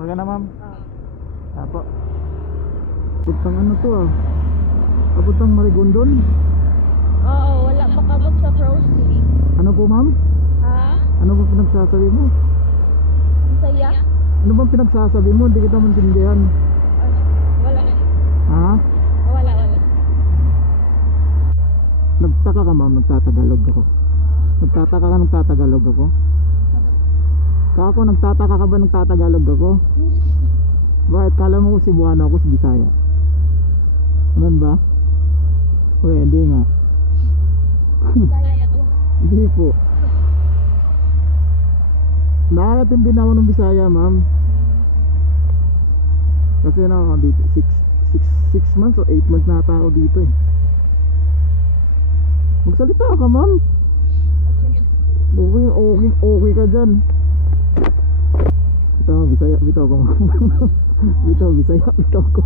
Wala na ma'am. Oh. Apo. Putang ano to ah. Kaputang Marigondon. Oo, wala pa kabot sa Frozen. Ano po ma'am? Ha? Ano ba pinagsasabi mo? Ang saya? Ano bang pinagsasabi mo? Hindi kita maintindihan. Wala. Ha? Wala. Nagtaka ka ma'am, nagtatagalog ako. Nagtataka ka nagtatagalog ako? Kako, nagtataka ka ba nagtatagalog ako? Bakit? Kala mo ko Cebuano ako sa Bisaya? Ano ba? Uy, hindi nga. Saya ko. Hindi po. Nakakatindi na ako ng Bisaya ma'am. Kasi na ako dito 6 months o 8 months na ako dito eh. Magsalita ka ma'am. Okay ka dyan. Ito Bisaya, bitaw ko. Bitaw, Bisaya, bitaw ko.